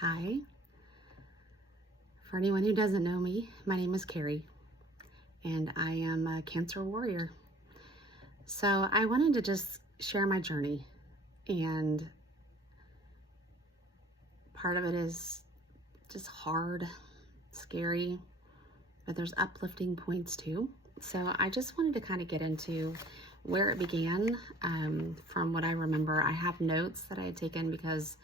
Hi. For anyone who doesn't know me, my name is Carrie, and I am a cancer warrior. So I wanted to just share my journey, and part of it is just hard, scary, but there's uplifting points too. So I just wanted to kind of get into where it began. From what I remember, I have notes that I had taken because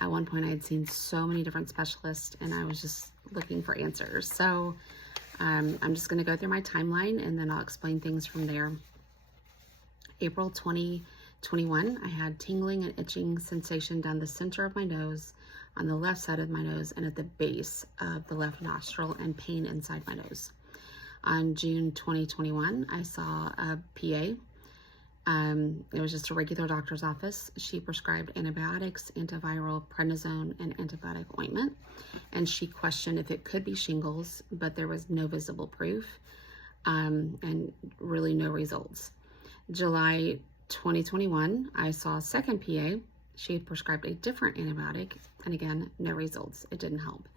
at one point I had seen so many different specialists and I was just looking for answers. So I'm just going to go through my timeline and then I'll explain things from there. April 2021, I had tingling and itching sensation down the center of my nose, on the left side of my nose, and at the base of the left nostril, and pain inside my nose. On June 2021, I saw a PA. It was just a regular doctor's office. She prescribed antibiotics, antiviral, prednisone, and antibiotic ointment. And she questioned if it could be shingles, but there was no visible proof and really no results. July 2021, I saw a second PA. She had prescribed a different antibiotic, and again, no results. It didn't help.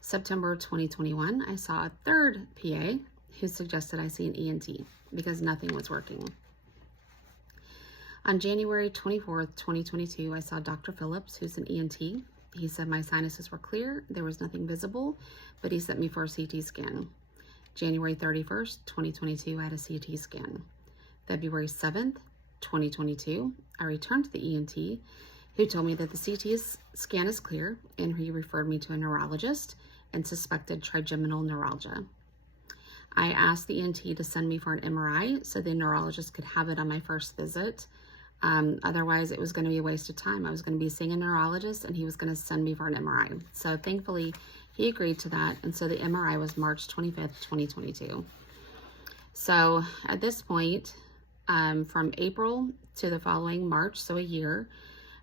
September 2021, I saw a third PA who suggested I see an ENT because nothing was working. On January 24th, 2022, I saw Dr. Phillips, who's an ENT. He said my sinuses were clear, there was nothing visible, but he sent me for a CT scan. January 31st, 2022, I had a CT scan. February 7th, 2022, I returned to the ENT, who told me that the CT scan is clear, and he referred me to a neurologist and suspected trigeminal neuralgia. I asked the ENT to send me for an MRI so the neurologist could have it on my first visit. Otherwise, it was going to be a waste of time. I was going to be seeing a neurologist and he was going to send me for an MRI. So thankfully, he agreed to that. And so the MRI was March 25th, 2022. So at this point, from April to the following March, so a year,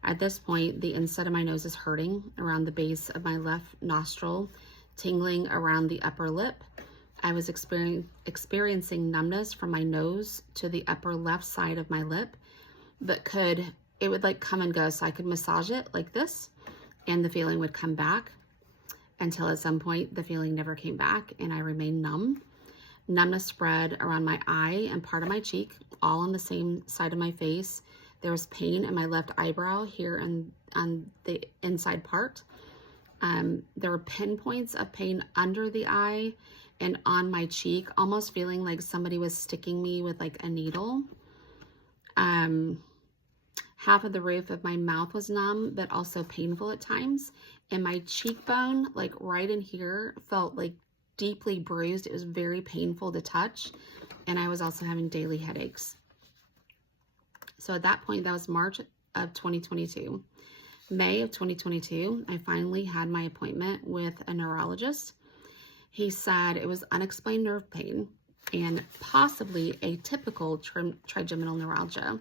at this point, the inside of my nose is hurting around the base of my left nostril, tingling around the upper lip. I was experiencing numbness from my nose to the upper left side of my lip, but it would like come and go. So I could massage it like this and the feeling would come back until at some point the feeling never came back and I remained numb. Numbness spread around my eye and part of my cheek, all on the same side of my face. There was pain in my left eyebrow here and on the inside part. There were pinpoints of pain under the eye and on my cheek, almost feeling like somebody was sticking me with like a needle. Half of the roof of my mouth was numb, but also painful at times. And my cheekbone, like right in here, felt like deeply bruised. It was very painful to touch. And I was also having daily headaches. So at that point, that was March of 2022. May of 2022, I finally had my appointment with a neurologist. He said it was unexplained nerve pain and possibly atypical trigeminal neuralgia.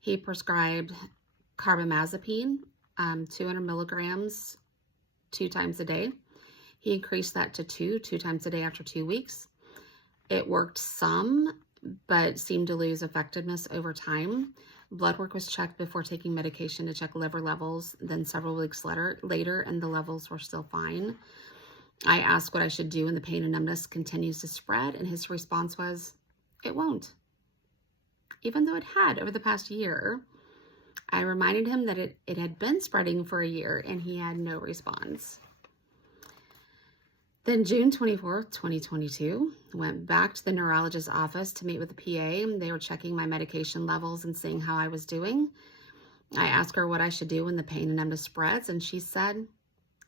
He prescribed carbamazepine, 200 milligrams, 2 times a day. He increased that to two times a day after 2 weeks. It worked some, but seemed to lose effectiveness over time. Blood work was checked before taking medication to check liver levels. Then several weeks later, and the levels were still fine. I asked what I should do when the pain and numbness continues to spread, and his response was, it won't. Even though it had over the past year, I reminded him that it had been spreading for a year and he had no response. Then June 24th, 2022, I went back to the neurologist's office to meet with the PA. They were checking my medication levels and seeing how I was doing. I asked her what I should do when the pain and numbness spreads, and she said,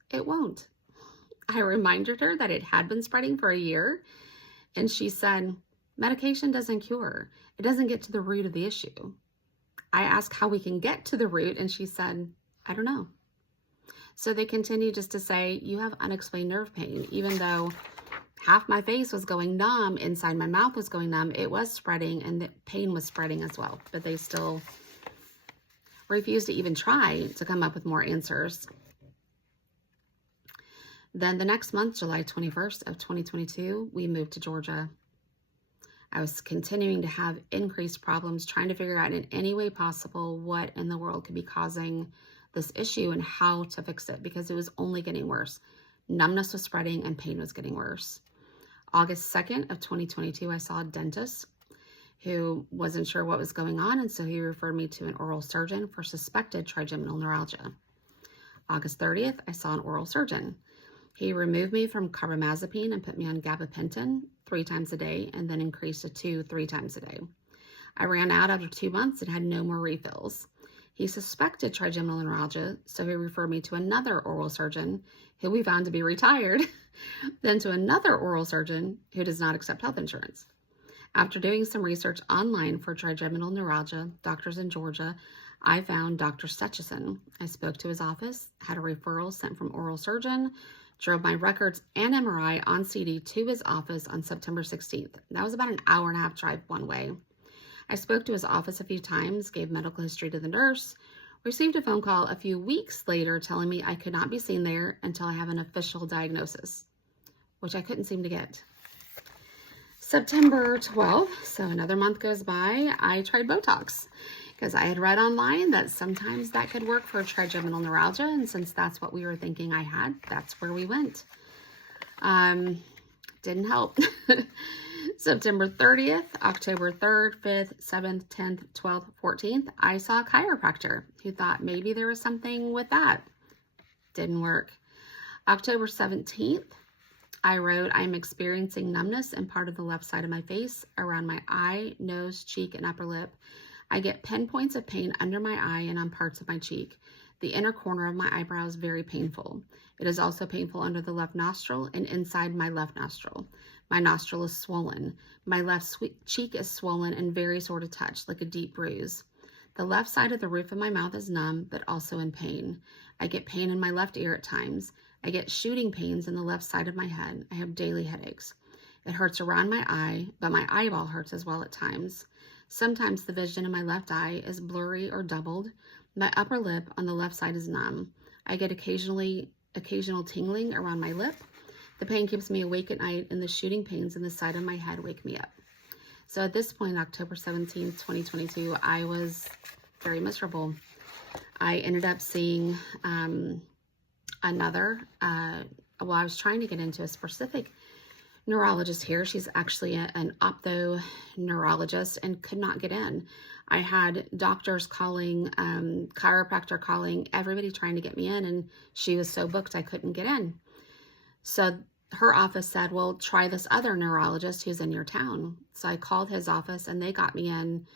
it won't. I reminded her that it had been spreading for a year, and she said, medication doesn't cure. It doesn't get to the root of the issue. I asked how we can get to the root, and she said, I don't know. So they continued just to say, you have unexplained nerve pain. Even though half my face was going numb, inside my mouth was going numb, it was spreading and the pain was spreading as well. But they still refused to even try to come up with more answers. Then the next month, July 21st of 2022, we moved to Georgia. I was continuing to have increased problems trying to figure out in any way possible what in the world could be causing this issue and how to fix it because it was only getting worse. Numbness was spreading and pain was getting worse. August 2nd of 2022, I saw a dentist who wasn't sure what was going on, and so he referred me to an oral surgeon for suspected trigeminal neuralgia. August 30th, I saw an oral surgeon. He removed me from carbamazepine and put me on gabapentin 3 times a day and then increased to 2 3 times a day. I ran out after 2 months and had no more refills. He suspected trigeminal neuralgia, so he referred me to another oral surgeon who we found to be retired, then to another oral surgeon who does not accept health insurance. After doing some research online for trigeminal neuralgia, doctors in Georgia, I found Dr. Stechison. I spoke to his office, had a referral sent from oral surgeon, drove my records and MRI on CD to his office on September 16th. That was about an hour and a half drive one way. I spoke to his office a few times, gave medical history to the nurse, received a phone call a few weeks later telling me I could not be seen there until I have an official diagnosis, which I couldn't seem to get. September 12th, so another month goes by, I tried Botox because I had read online that sometimes that could work for trigeminal neuralgia, and since that's what we were thinking I had, that's where we went. Didn't help. September 30th, October 3rd, 5th, 7th, 10th, 12th, 14th, I saw a chiropractor who thought maybe there was something with that. Didn't work. October 17th, I wrote, I'm experiencing numbness in part of the left side of my face, around my eye, nose, cheek, and upper lip. I get pinpoints of pain under my eye and on parts of my cheek. The inner corner of my eyebrow is very painful. It is also painful under the left nostril and inside my left nostril. My nostril is swollen. My left cheek is swollen and very sore to touch, like a deep bruise. The left side of the roof of my mouth is numb, but also in pain. I get pain in my left ear at times. I get shooting pains in the left side of my head. I have daily headaches. It hurts around my eye, but my eyeball hurts as well at times. Sometimes the vision in my left eye is blurry or doubled. My upper lip on the left side is numb. I get occasional tingling around my lip. The pain keeps me awake at night, and the shooting pains in the side of my head wake me up. So at this point, October 17th, 2022, I was very miserable. I ended up seeing another, I was trying to get into a specific neurologist here. She's actually an ophtho-neurologist and could not get in. I had doctors calling, chiropractor calling, everybody trying to get me in, and she was so booked I couldn't get in. So her office said, well, try this other neurologist who's in your town. So I called his office and they got me in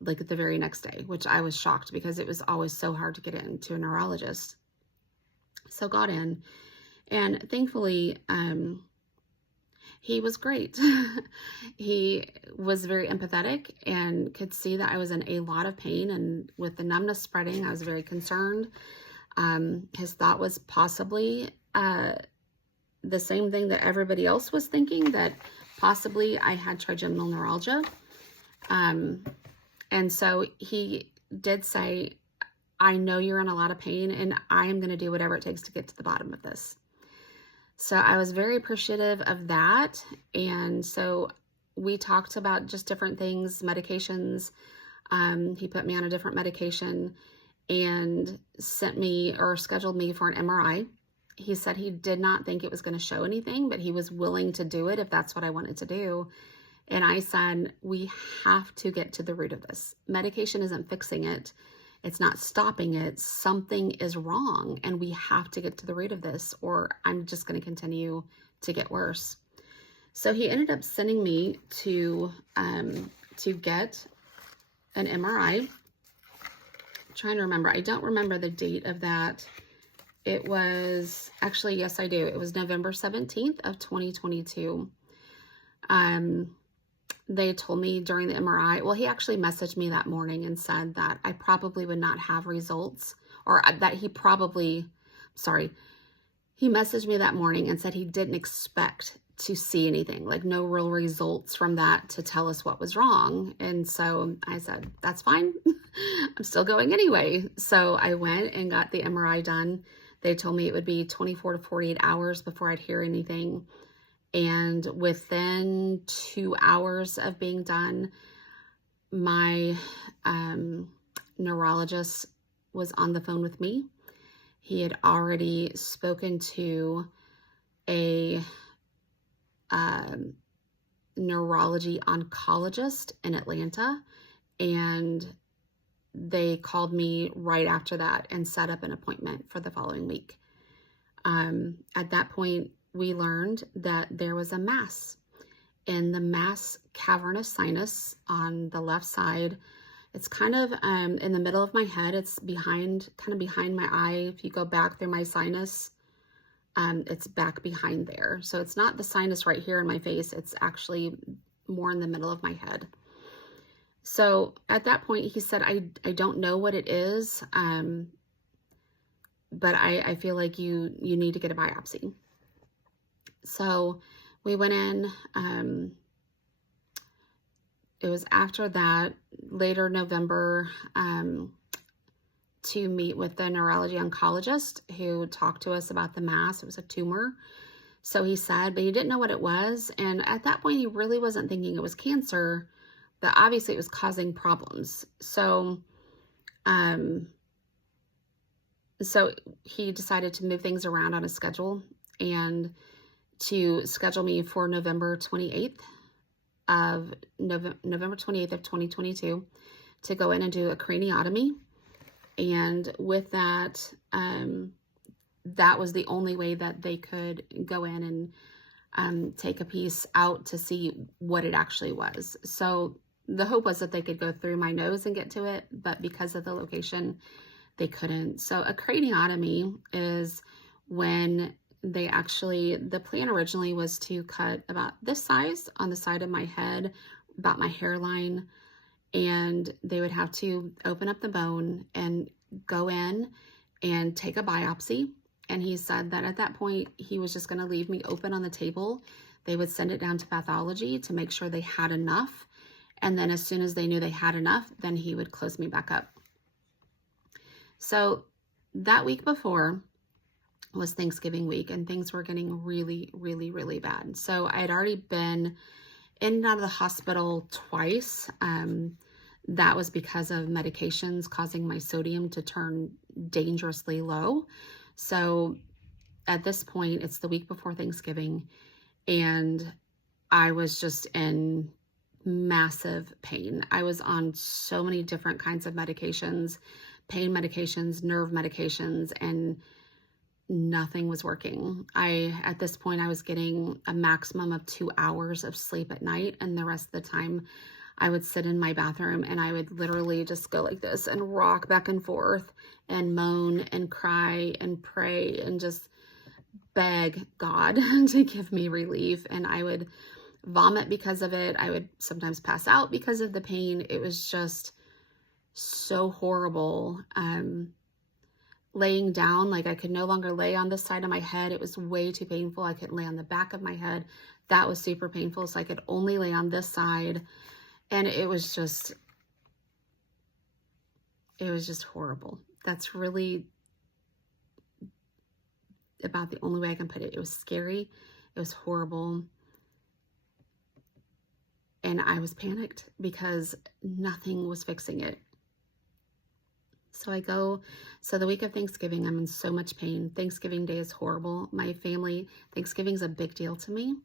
like the very next day, which I was shocked because it was always so hard to get into a neurologist. So got in, and thankfully, he was great. He was very empathetic and could see that I was in a lot of pain, and with the numbness spreading, I was very concerned. His thought was possibly the same thing that everybody else was thinking, that possibly I had trigeminal neuralgia. And so he did say, I know you're in a lot of pain, and I am going to do whatever it takes to get to the bottom of this. So I was very appreciative of that. And so we talked about just different things, medications. He put me on a different medication and sent me or scheduled me for an MRI. He said he did not think it was going to show anything, but he was willing to do it if that's what I wanted to do. And I said, we have to get to the root of this. Medication isn't fixing it. It's not stopping it. Something is wrong, and we have to get to the root of this, or I'm just going to continue to get worse. So he ended up sending me to get an MRI. I'm trying to remember. I don't remember the date of that. It was actually, yes, I do. It was November 17th of 2022. They told me during the MRI, well, he actually messaged me that morning and said that I probably would not have results, or that he messaged me that morning and said he didn't expect to see anything, like no real results from that to tell us what was wrong. And so I said, that's fine. I'm still going anyway. So I went and got the MRI done. They told me it would be 24 to 48 hours before I'd hear anything. And within 2 hours of being done, my neurologist was on the phone with me. He had already spoken to a neurology oncologist in Atlanta, and they called me right after that and set up an appointment for the following week. At that point, we learned that there was a mass in the mass cavernous sinus on the left side. It's kind of in the middle of my head. It's kind of behind my eye. If you go back through my sinus, it's back behind there. So it's not the sinus right here in my face. It's actually more in the middle of my head. So at that point, he said, I don't know what it is, but I feel like you need to get a biopsy. So we went in. It was after that, later November, to meet with the neurology oncologist who talked to us about the mass. It was a tumor. So he said, but he didn't know what it was. And at that point, he really wasn't thinking it was cancer, but obviously it was causing problems. So, so he decided to move things around on his schedule and to schedule me for November 28th of 2022 to go in and do a craniotomy. And with that, that was the only way that they could go in and take a piece out to see what it actually was. So the hope was that they could go through my nose and get to it, but because of the location, they couldn't. So a craniotomy is when they actually, the plan originally was to cut about this size on the side of my head, about my hairline, and they would have to open up the bone and go in and take a biopsy. And he said that at that point, he was just going to leave me open on the table. They would send it down to pathology to make sure they had enough. And then as soon as they knew they had enough, then he would close me back up. So that week before was Thanksgiving week, and things were getting really, really, really bad. So I had already been in and out of the hospital twice. That was because of medications causing my sodium to turn dangerously low. So at this point, it's the week before Thanksgiving, and I was just in massive pain. I was on so many different kinds of medications, pain medications, nerve medications, and nothing was working. At this point, I was getting a maximum of 2 hours of sleep at night, and the rest of the time I would sit in my bathroom and I would literally just go like this and rock back and forth and moan and cry and pray and just beg God to give me relief. And I would vomit because of it. I would sometimes pass out because of the pain. It was just so horrible. Laying down, like I could no longer lay on this side of my head. It was way too painful. I couldn't lay on the back of my head. That was super painful. So I could only lay on this side. And it was just horrible. That's really about the only way I can put it. It was scary. It was horrible. And I was panicked because nothing was fixing it. So so the week of Thanksgiving, I'm in so much pain. Thanksgiving Day is horrible. My family, Thanksgiving's a big deal to me.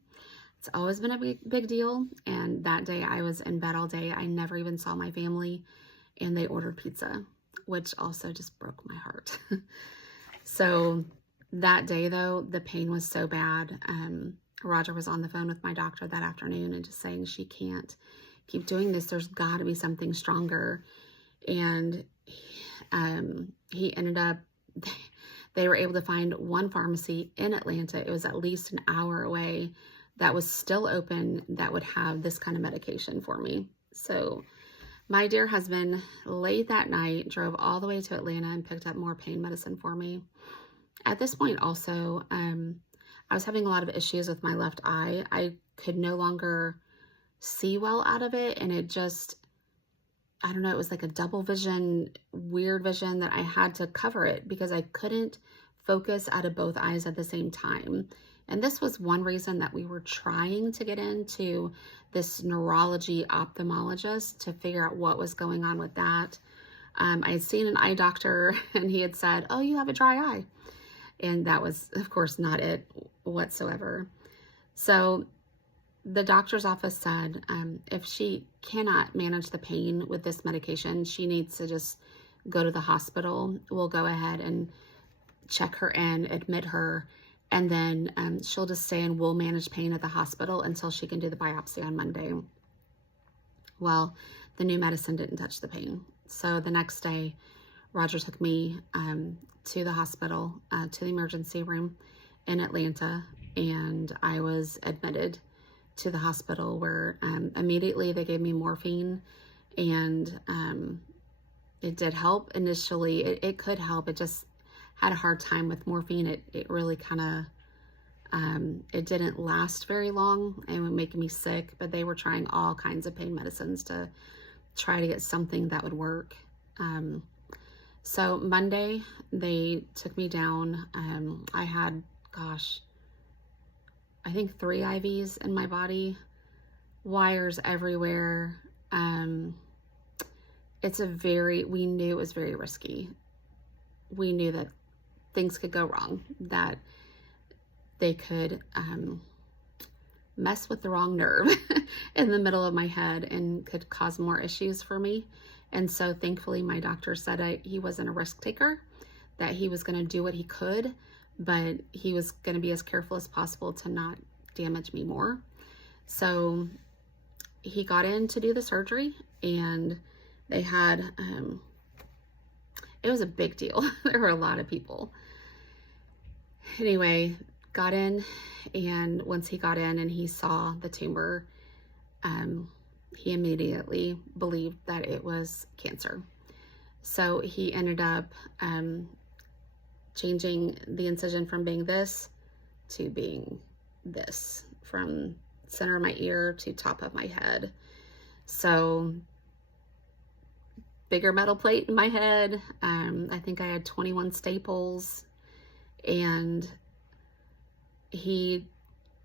It's always been a big deal. And that day I was in bed all day. I never even saw my family, and they ordered pizza, which also just broke my heart. So that day though, the pain was so bad. Roger was on the phone with my doctor that afternoon and just saying, she can't keep doing this. There's got to be something stronger. And he ended up, they were able to find one pharmacy in Atlanta. It was at least an hour away that was still open that would have this kind of medication for me. So my dear husband, late that night, drove all the way to Atlanta and picked up more pain medicine for me. At this point also, I was having a lot of issues with my left eye. I could no longer see well out of it, and it just, I don't know, it was like a double vision, weird vision that I had to cover it because I couldn't focus out of both eyes at the same time. And this was one reason that we were trying to get into this neurology ophthalmologist to figure out what was going on with that. I had seen an eye doctor and he had said, oh, you have a dry eye. And that was, of course, not it whatsoever. So the doctor's office said if she cannot manage the pain with this medication, she needs to just go to the hospital. We'll go ahead and check her in, admit her, and then she'll just stay and we'll manage pain at the hospital until she can do the biopsy on Monday. Well, the new medicine didn't touch the pain. So the next day, Roger took me to the hospital, to the emergency room in Atlanta, and I was admitted to the hospital where immediately they gave me morphine, and it did help initially. It could help. It just had a hard time with morphine. It really kind of, it didn't last very long and would make me sick, but they were trying all kinds of pain medicines to try to get something that would work. So Monday, they took me down. I had, gosh, I think 3 IVs in my body, wires everywhere. We knew it was very risky. We knew that things could go wrong, that they could mess with the wrong nerve in the middle of my head and could cause more issues for me. And so thankfully my doctor said he wasn't a risk taker, that he was going to do what he could, but he was going to be as careful as possible to not damage me more. So he got in to do the surgery, and they had, it was a big deal. There were a lot of people. Anyway, got in, and once he got in and he saw the tumor, he immediately believed that it was cancer. So he ended up changing the incision from being this to being this, from center of my ear to top of my head. So bigger metal plate in my head. I think I had 21 staples, and he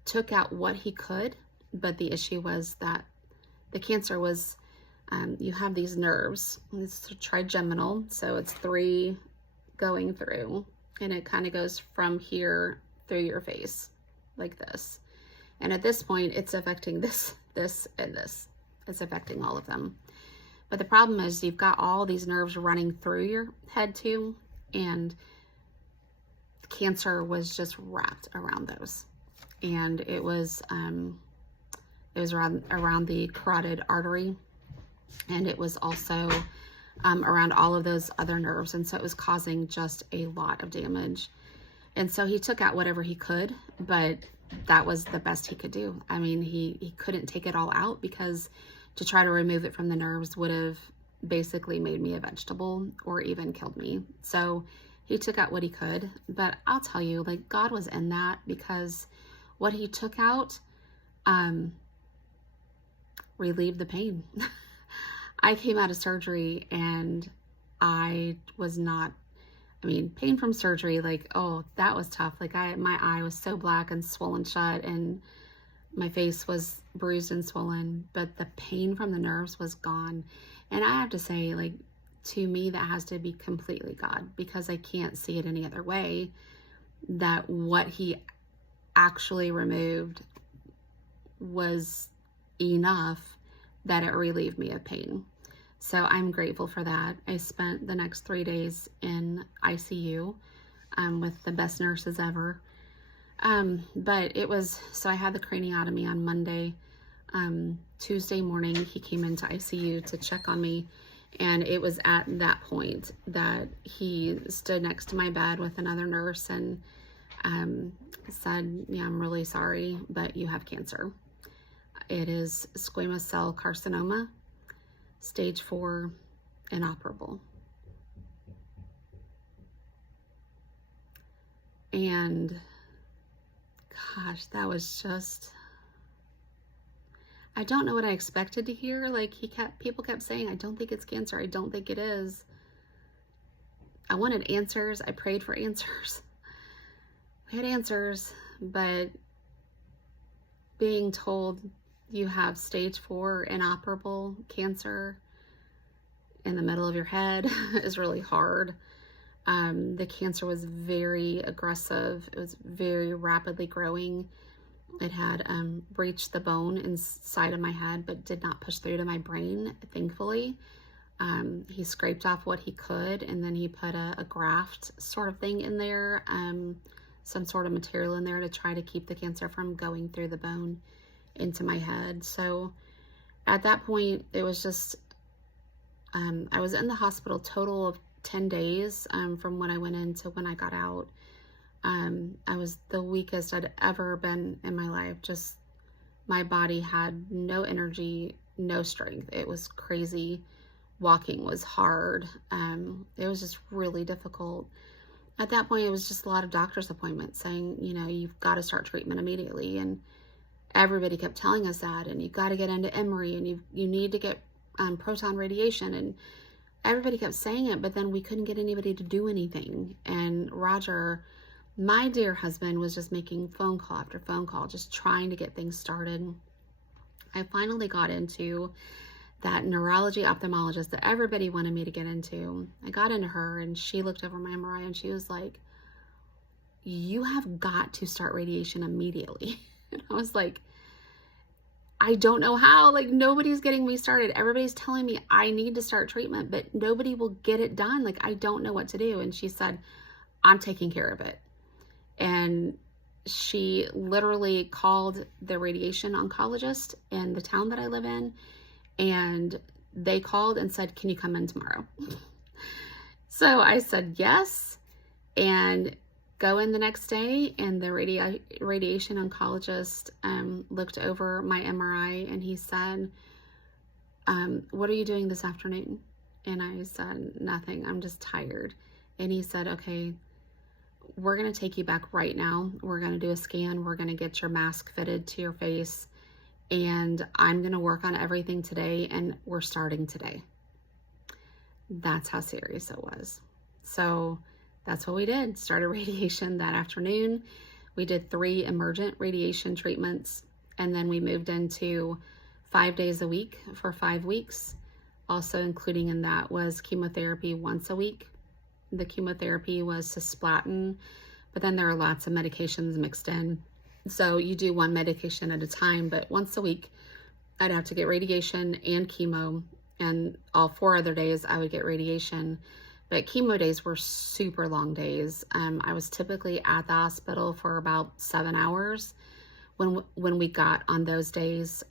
took out what he could, but the issue was that the cancer was, you have these nerves. It's trigeminal, so it's 3 going through, and it kind of goes from here through your face like this. And at this point, it's affecting this, and this. It's affecting all of them. But the problem is you've got all these nerves running through your head too, and cancer was just wrapped around those. And it was around the carotid artery, and it was also around all of those other nerves, and so it was causing just a lot of damage. And so he took out whatever he could, but that was the best he could do. I mean, he couldn't take it all out, because to try to remove it from the nerves would have basically made me a vegetable or even killed me. So he took out what he could, but I'll tell you, like, God was in that, because what he took out relieved the pain. I came out of surgery and I was not, pain from surgery, like, oh, that was tough. Like, my eye was so black and swollen shut, and my face was bruised and swollen, but the pain from the nerves was gone. And I have to say, like, to me, that has to be completely God, because I can't see it any other way, that what he actually removed was enough that it relieved me of pain. So I'm grateful for that. I spent the next 3 days in ICU with the best nurses ever. But it was, so I had the craniotomy on Monday. Tuesday morning, he came into ICU to check on me. And it was at that point that he stood next to my bed with another nurse and said, yeah, I'm really sorry, but you have cancer. It is squamous cell carcinoma, stage 4, inoperable. And gosh, that was just, I don't know what I expected to hear. Like, people kept saying, I don't think it's cancer. I don't think it is. I wanted answers. I prayed for answers. We had answers, but being told you have stage 4 inoperable cancer, in the middle of your head is really hard. The cancer was very aggressive. It was very rapidly growing. It had breached the bone inside of my head, but did not push through to my brain, thankfully. He scraped off what he could, and then he put a graft sort of thing in there, some sort of material in there to try to keep the cancer from going through the bone into my head. So at that point, it was just, I was in the hospital total of 10 days from when I went in to when I got out. I was the weakest I'd ever been in my life. Just my body had no energy, no strength. It was crazy. Walking was hard. It was just really difficult. At that point, it was just a lot of doctor's appointments saying, you know, you've got to start treatment immediately. And everybody kept telling us that, and you've got to get into Emory, and you need to get proton radiation. And everybody kept saying it, but then we couldn't get anybody to do anything. And Roger, my dear husband, was just making phone call after phone call, just trying to get things started. I finally got into that neurology ophthalmologist that everybody wanted me to get into. I got into her, and she looked over my MRI, and she was like, you have got to start radiation immediately. And I was like, I don't know how. Like, nobody's getting me started. Everybody's telling me I need to start treatment, but nobody will get it done. Like, I don't know what to do. And she said, I'm taking care of it. And she literally called the radiation oncologist in the town that I live in, and they called and said, can you come in tomorrow? So I said yes, and go in the next day, and the radiation oncologist looked over my MRI, and he said, what are you doing this afternoon? And I said, nothing, I'm just tired. And he said, okay, we're going to take you back right now. We're going to do a scan. We're going to get your mask fitted to your face, and I'm going to work on everything today, and we're starting today. That's how serious it was. So that's what we did. Started radiation that afternoon. We did 3 emergent radiation treatments, and then we moved into 5 days a week for 5 weeks. Also including in that was chemotherapy once a week. The chemotherapy was cisplatin, but then there are lots of medications mixed in. So you do one medication at a time, but once a week I'd have to get radiation and chemo, and all 4 other days I would get radiation. But chemo days were super long days. I was typically at the hospital for about 7 hours when we got on those days,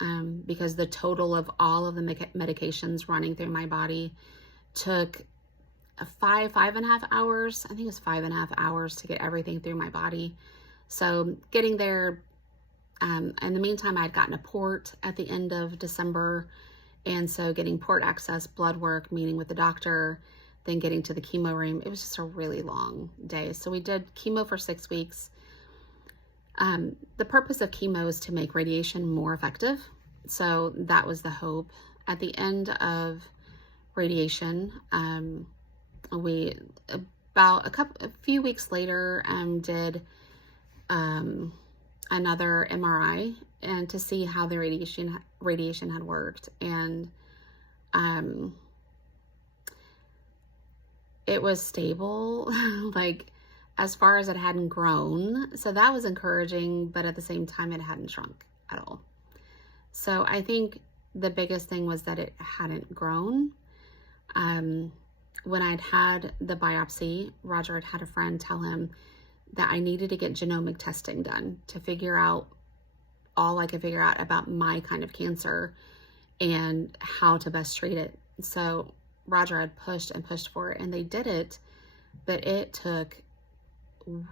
because the total of all of the medications running through my body took 5.5 hours. I think it was 5.5 hours to get everything through my body. So getting there, in the meantime, I'd gotten a port at the end of December. And so getting port access, blood work, meeting with the doctor, then getting to the chemo room, it was just a really long day. So we did chemo for 6 weeks. The purpose of chemo is to make radiation more effective. So that was the hope. At the end of radiation, we about a few weeks later did another MRI and to see how the radiation had worked, and it was stable, like as far as it hadn't grown. So that was encouraging, but at the same time, it hadn't shrunk at all. So I think the biggest thing was that it hadn't grown. When I'd had the biopsy, Roger had a friend tell him that I needed to get genomic testing done to figure out all I could figure out about my kind of cancer and how to best treat it. So Roger had pushed and pushed for it, and they did it, but it took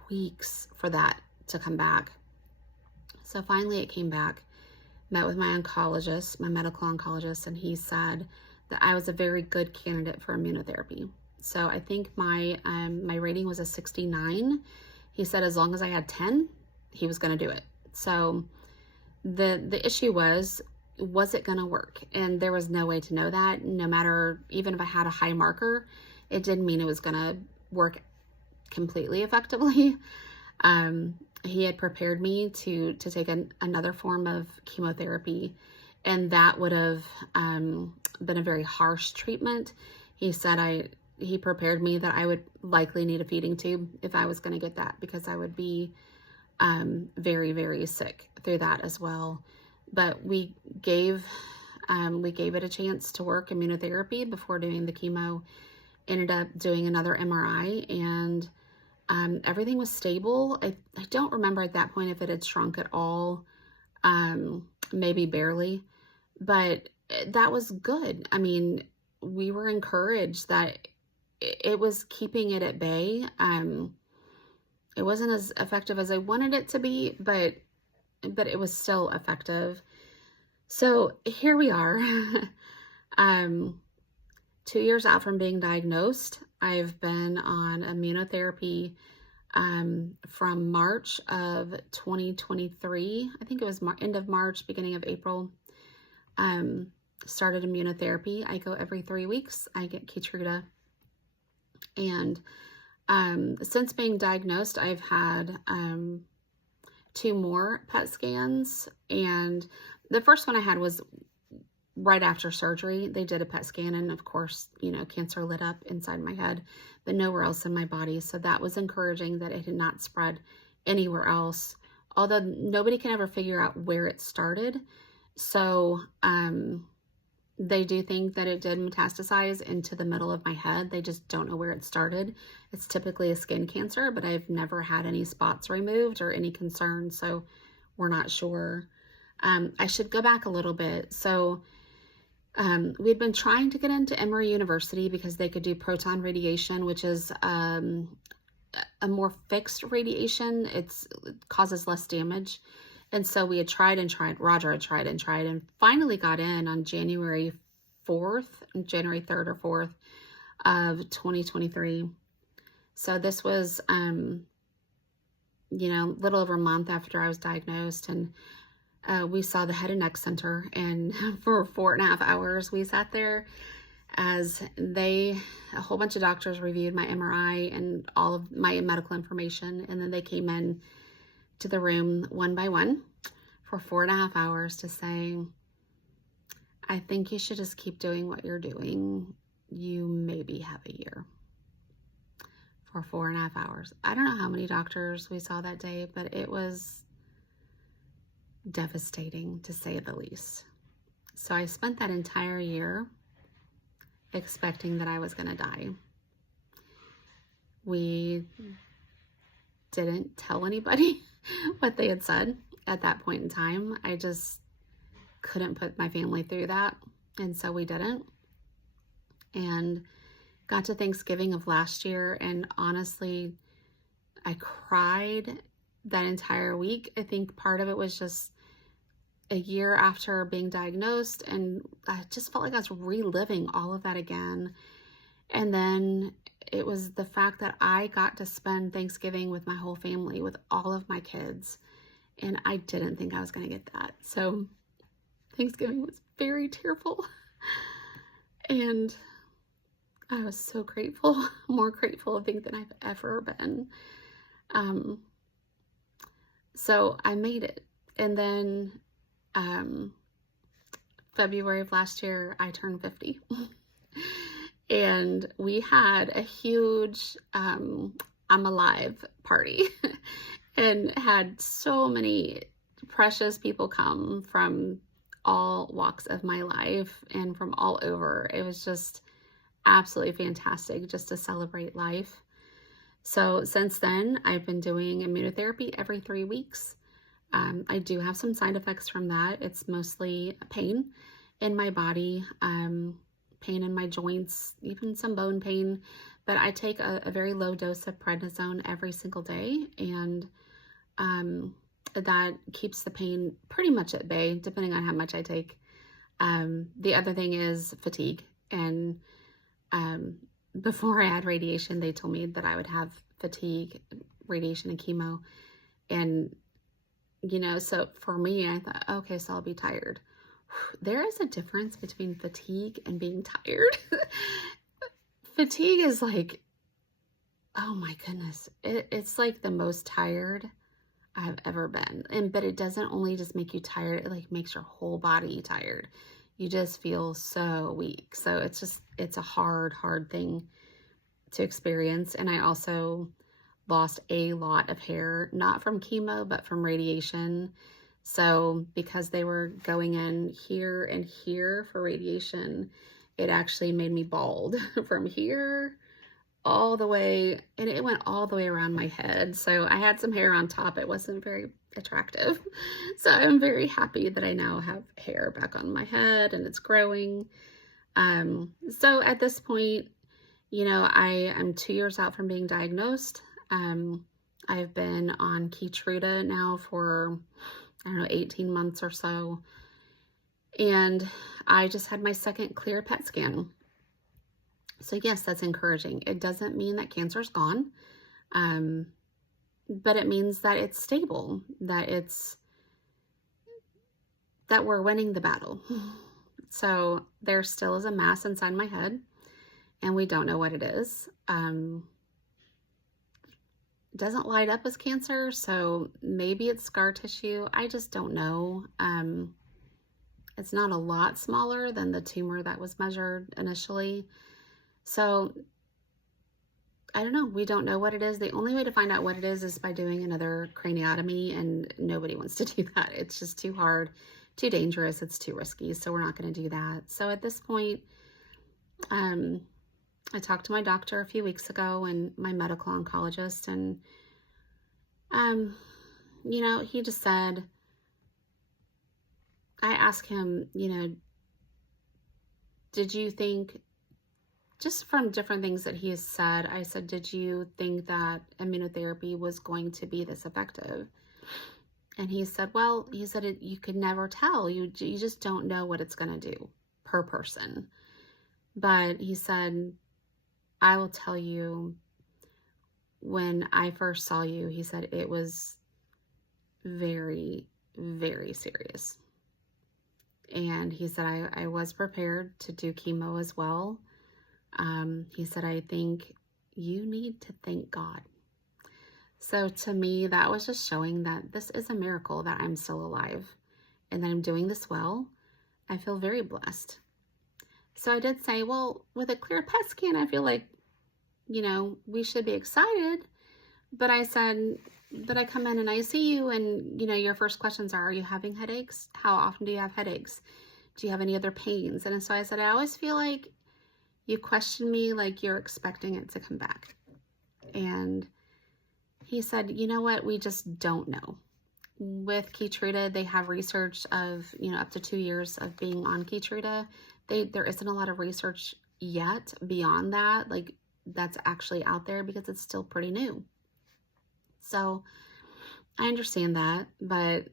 weeks for that to come back. So finally it came back, met with my oncologist, my medical oncologist, and he said that I was a very good candidate for immunotherapy. So I think my rating was a 69. He said as long as I had 10, he was going to do it. So the issue was it going to work? And there was no way to know that. No matter, even if I had a high marker, it didn't mean it was going to work completely effectively. He had prepared me to take another form of chemotherapy, and that would have been a very harsh treatment. he said he prepared me that I would likely need a feeding tube if I was going to get that, because I would be very, very sick through that as well. But we gave it a chance to work immunotherapy before doing the chemo. Ended up doing another MRI, and everything was stable. I don't remember at that point if it had shrunk at all, maybe barely, but that was good. I mean, we were encouraged that it was keeping it at bay. It wasn't as effective as I wanted it to be, but it was still effective. So here we are. 2 years out from being diagnosed. I've been on immunotherapy from March of 2023. I think it was end of March, beginning of April. Started immunotherapy. I go every 3 weeks. I get Keytruda. And since being diagnosed, I've had 2 more PET scans. And the first one I had was right after surgery. They did a PET scan, and of course, cancer lit up inside my head, but nowhere else in my body. So that was encouraging that it had not spread anywhere else, although nobody can ever figure out where it started. So they do think that it did metastasize into the middle of my head. They just don't know where it started. It's typically a skin cancer, but I've never had any spots removed or any concerns, so we're not sure. I should go back a little bit. So we'd been trying to get into Emory University because they could do proton radiation, which is a more fixed radiation. It causes less damage. And so we had tried and tried. Roger had tried and tried, and finally got in on January 3rd or 4th of 2023. So this was, little over a month after I was diagnosed, and we saw the head and neck center, and for 4.5 hours we sat there as a whole bunch of doctors reviewed my MRI and all of my medical information, and then they came in to the room one by one for 4.5 hours to say, I think you should just keep doing what you're doing. You maybe have a year. For 4.5 hours. I don't know how many doctors we saw that day, but it was devastating, to say the least. So I spent that entire year expecting that I was going to die. We didn't tell anybody what they had said at that point in time. I just couldn't put my family through that, and so we didn't. And got to Thanksgiving of last year, and honestly, I cried that entire week. I think part of it was just a year after being diagnosed, and I just felt like I was reliving all of that again. And then it was the fact that I got to spend Thanksgiving with my whole family, with all of my kids, and I didn't think I was going to get that. So Thanksgiving was very tearful, and I was so grateful, more grateful, I think, than I've ever been. So I made it. And then February of last year, I turned 50. And we had a huge I'm alive party and had so many precious people come from all walks of my life and from all over. It was just absolutely fantastic just to celebrate life. So since then, I've been doing immunotherapy every 3 weeks. I do have some side effects from that. It's mostly pain in my body, pain in my joints, even some bone pain. But I take a very low dose of prednisone every single day, and that keeps the pain pretty much at bay, depending on how much I take. The other thing is fatigue. And before I had radiation, they told me that I would have fatigue, radiation, and chemo. And, so for me, I thought, okay, so I'll be tired. There is a difference between fatigue and being tired. Fatigue is like, oh my goodness, it's like the most tired I've ever been. But it doesn't only just make you tired, it like makes your whole body tired. you just feel so weak. So it's a hard thing to experience. And I also lost a lot of hair, not from chemo, but from radiation. So because they were going in here and here for radiation, it actually made me bald from here all the way, and it went all the way around my head. So I had some hair on top. It wasn't very attractive. So I'm very happy that I now have hair back on my head and it's growing. So at this point, you know, I'm 2 years out from being diagnosed. I've been on Keytruda now for, I don't know, 18 months or so. And I just had my second clear PET scan. So yes, that's encouraging. It doesn't mean that cancer's gone, but it means that it's stable, that we're winning the battle. So there still is a mass inside my head, and we don't know what it is. It doesn't light up as cancer, so maybe it's scar tissue. I just don't know. It's not a lot smaller than the tumor that was measured initially. So I don't know. We don't know what it is. The only way to find out what it is by doing another craniotomy, and nobody wants to do that. It's just too hard, too dangerous. It's too risky. So we're not going to do that. So at this point, I talked to my doctor a few weeks ago and my medical oncologist, and, you know, he just said, I asked him, you know, did you think, just from different things that he has said, I said, did you think that immunotherapy was going to be this effective? And he said, well, he said, you could never tell. You just don't know what it's going to do per person. But he said, I will tell you, when I first saw you, he said, it was very, very serious. And he said, I was prepared to do chemo as well. He said, I think you need to thank God. So to me, that was just showing that this is a miracle that I'm still alive and that I'm doing this well. I feel very blessed. So I did say, well, with a clear PET scan, I feel like, you know, we should be excited. But I said, but I come in and I see you, and, you know, your first questions are you having headaches? How often do you have headaches? Do you have any other pains? And so I said, I always feel like you question me like you're expecting it to come back. And he said, you know what? We just don't know. With Keytruda, they have research of, you know, up to 2 years of being on Keytruda. There isn't a lot of research yet beyond that, like that's actually out there, because it's still pretty new. So I understand that, but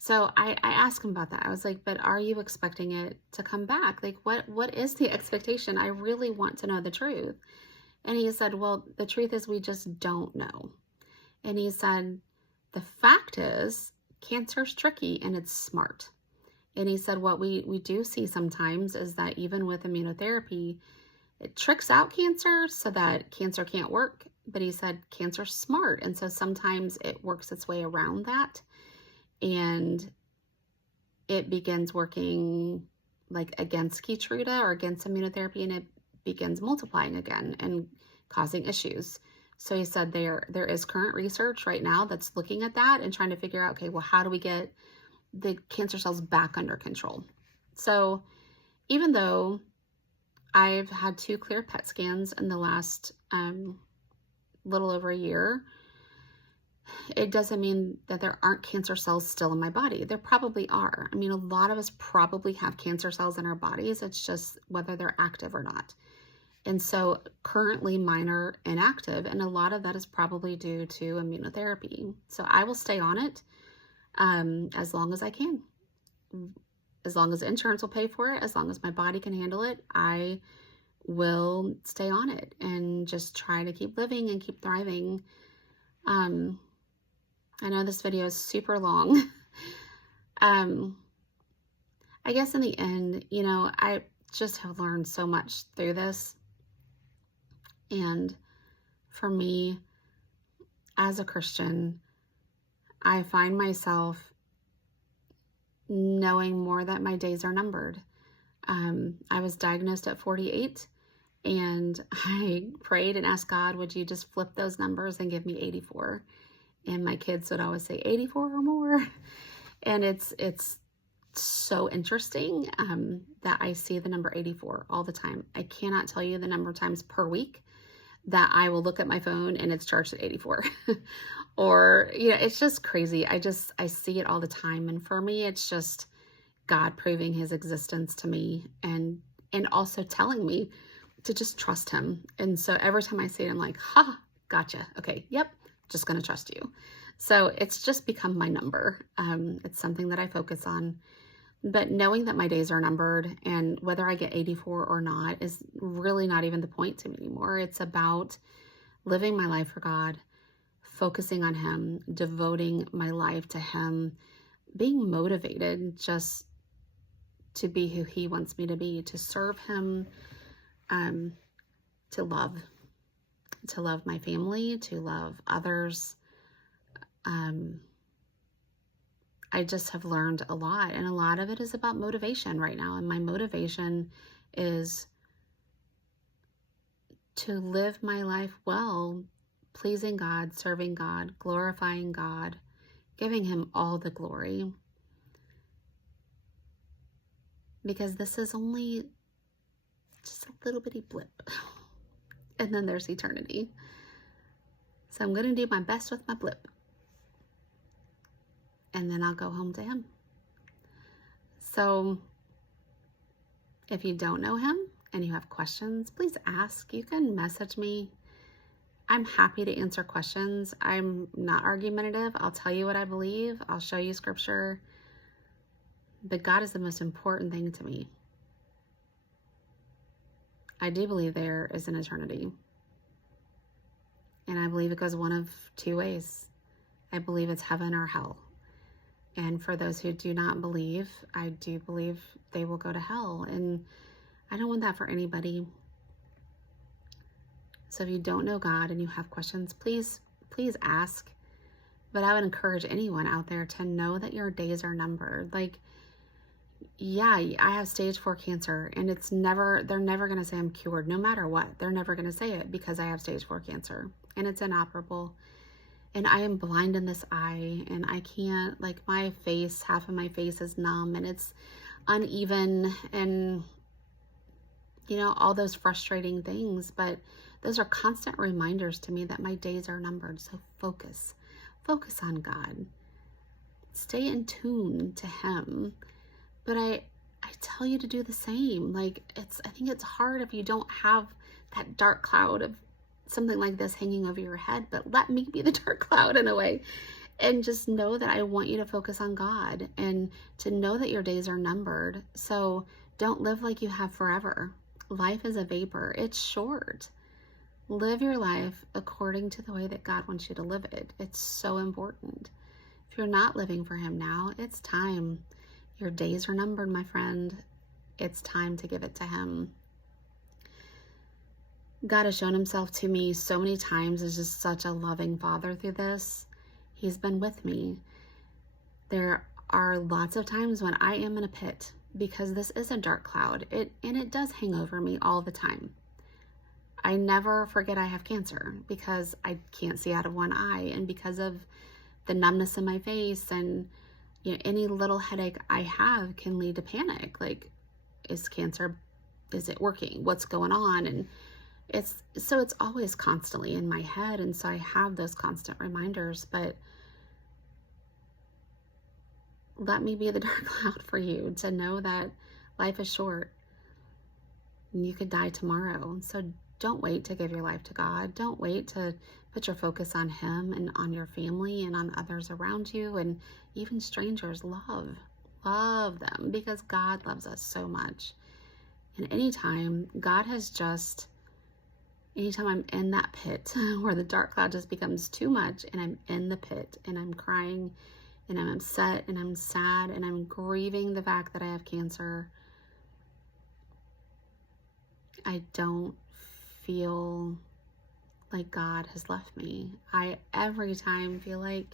so I asked him about that. I was like, but are you expecting it to come back? Like, what is the expectation? I really want to know the truth. And he said, well, the truth is we just don't know. And he said, the fact is cancer's tricky and it's smart. And he said, what we do see sometimes is that even with immunotherapy, it tricks out cancer so that cancer can't work. But he said cancer's smart. And so sometimes it works its way around that, and it begins working like against Keytruda or against immunotherapy, and it begins multiplying again and causing issues. So he said there is current research right now that's looking at that and trying to figure out, okay, well, how do we get the cancer cells back under control? So even though I've had 2 clear PET scans in the last little over a year, it doesn't mean that there aren't cancer cells still in my body. There probably are. I mean, a lot of us probably have cancer cells in our bodies. It's just whether they're active or not. And so currently mine are inactive, and a lot of that is probably due to immunotherapy. So I will stay on it as long as I can. As long as insurance will pay for it, as long as my body can handle it, I will stay on it and just try to keep living and keep thriving. I know this video is super long. I guess in the end, you know, I just have learned so much through this. And for me, as a Christian, I find myself knowing more that my days are numbered. I was diagnosed at 48, and I prayed and asked God, would you just flip those numbers and give me 84? And my kids would always say 84 or more. And it's so interesting that I see the number 84 all the time. I cannot tell you the number of times per week that I will look at my phone and it's charged at 84. Or, it's just crazy. I see it all the time. And for me, it's just God proving his existence to me, and also telling me to just trust him. And so every time I see it, I'm like, gotcha. Okay. Yep. Just going to trust you. So it's just become my number. It's something that I focus on. But knowing that my days are numbered, and whether I get 84 or not is really not even the point to me anymore. It's about living my life for God, focusing on him, devoting my life to him, being motivated just to be who he wants me to be, to serve him, to love my family, to love others. I just have learned a lot, and a lot of it is about motivation right now. And my motivation is to live my life well, pleasing God, serving God, glorifying God, giving him all the glory. Because this is only just a little bitty blip. And then there's eternity. So I'm going to do my best with my blip. And then I'll go home to him. So if you don't know him and you have questions, please ask. You can message me. I'm happy to answer questions. I'm not argumentative. I'll tell you what I believe. I'll show you scripture. But God is the most important thing to me. I do believe there is an eternity. And I believe it goes one of two ways. I believe it's heaven or hell. And for those who do not believe, I do believe they will go to hell. And I don't want that for anybody. So if you don't know God and you have questions, please ask. But I would encourage anyone out there to know that your days are numbered. Like, yeah, I have stage 4 cancer, and they're never going to say I'm cured no matter what. They're never going to say it because I have stage 4 cancer, and it's inoperable. And I am blind in this eye, and I can't, like, my face, half of my face is numb, and it's uneven, and, all those frustrating things. But those are constant reminders to me that my days are numbered. So focus on God. Stay in tune to him. But I tell you to do the same. Like, I think it's hard if you don't have that dark cloud of something like this hanging over your head, but let me be the dark cloud in a way. And just know that I want you to focus on God and to know that your days are numbered. So don't live like you have forever. Life is a vapor. It's short. Live your life according to the way that God wants you to live it. It's so important. If you're not living for him now, it's time. Your days are numbered, my friend. It's time to give it to him. God has shown himself to me so many times as just such a loving father through this. He's been with me. There are lots of times when I am in a pit because this is a dark cloud. It does hang over me all the time. I never forget I have cancer because I can't see out of one eye, and because of the numbness in my face, and any little headache I have can lead to panic. Like, is it working? What's going on? And it's always constantly in my head. And so I have those constant reminders, but let me be the dark cloud for you to know that life is short and you could die tomorrow. So don't wait to give your life to God. Don't wait to put your focus on him and on your family and on others around you, and even strangers. Love them, because God loves us so much. And anytime I'm in that pit where the dark cloud just becomes too much, and I'm in the pit and I'm crying and I'm upset and I'm sad and I'm grieving the fact that I have cancer, I don't feel like God has left me. I every time feel like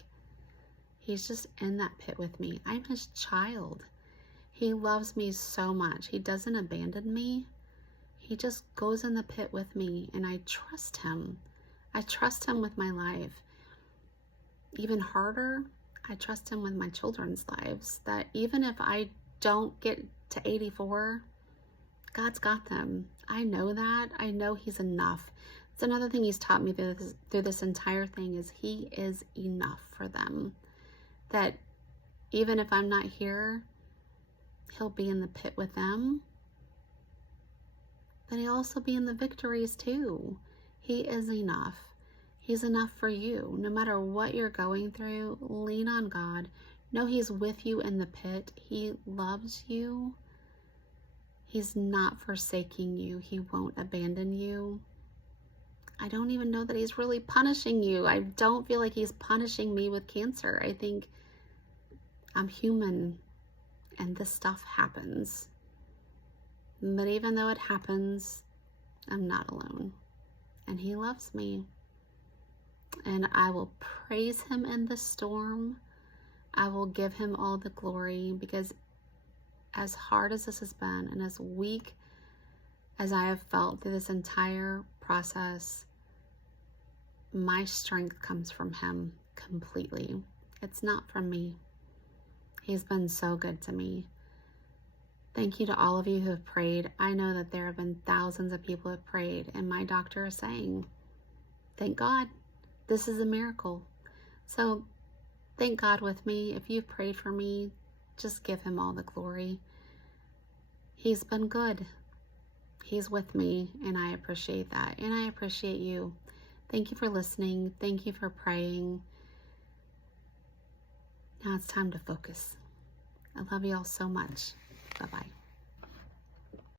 He's just in that pit with me. I'm his child. He loves me so much. He doesn't abandon me. He just goes in the pit with me, and I trust him. I trust him with my life. Even harder, I trust him with my children's lives, that even if I don't get to 84, God's got them. I know that. I know he's enough. It's another thing he's taught me through this entire thing is he is enough for them. That even if I'm not here, he'll be in the pit with them. But he'll also be in the victories too. He is enough. He's enough for you. No matter what you're going through, lean on God. Know he's with you in the pit. He loves you. He's not forsaking you. He won't abandon you. I don't even know that he's really punishing you. I don't feel like he's punishing me with cancer. I think I'm human and this stuff happens. But even though it happens, I'm not alone. And he loves me. And I will praise him in the storm. I will give him all the glory, because as hard as this has been and as weak as I have felt through this entire process, my strength comes from him completely. It's not from me. He's been so good to me. Thank you to all of you who have prayed. I know that there have been thousands of people who have prayed, and my doctor is saying, thank God, this is a miracle. So thank God with me. If you've prayed for me, just give him all the glory. He's been good. He's with me, and I appreciate that. And I appreciate you. Thank you for listening. Thank you for praying. Now it's time to focus. I love you all so much. Bye-bye.